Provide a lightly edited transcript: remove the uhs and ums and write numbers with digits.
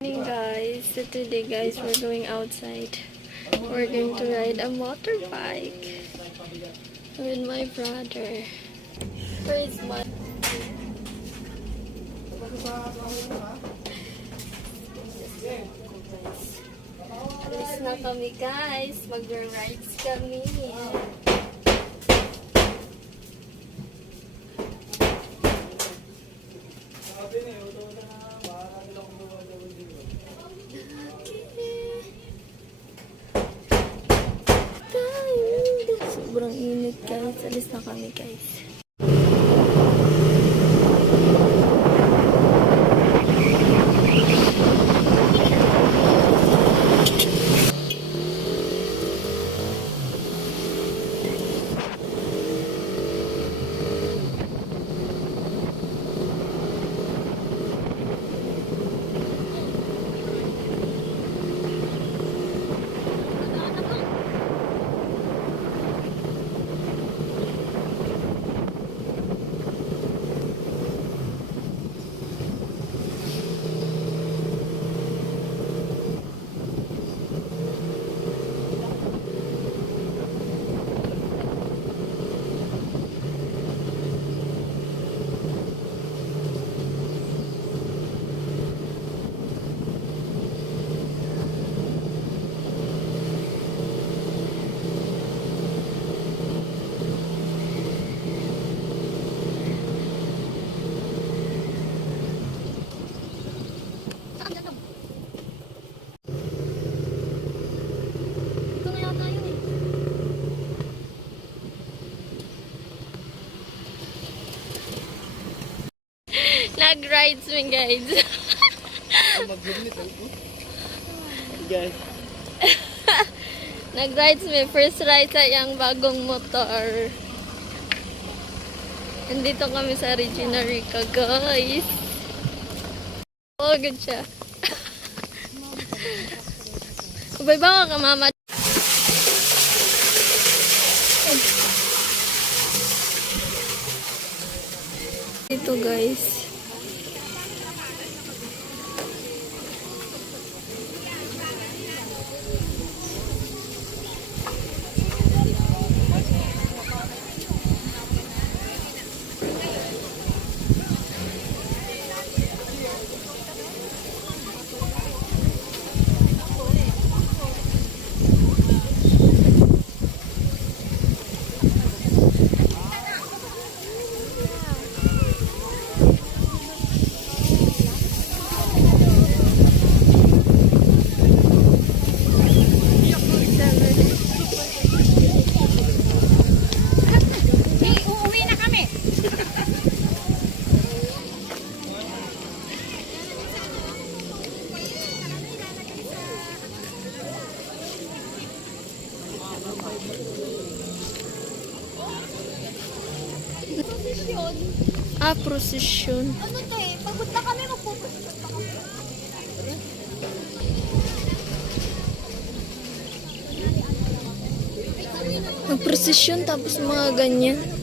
Morning guys, so today guys we're going outside. We're going to ride a motorbike with my brother. Where is my alis na kami guys, mag-rides kami. Sobrang init guys. Alis na kami guys. Nag-rides mo guys. Guys. Nag-rides mo. First ride sa iyang bagong motor. Nandito kami sa Regina Rica guys. Oh, good siya. Kabay-bawa ka mama. Dito guys. Prosesyon. Ano to eh? Pagod na kami, magpupunta kami. Magprosesyon tapos mga ganyan.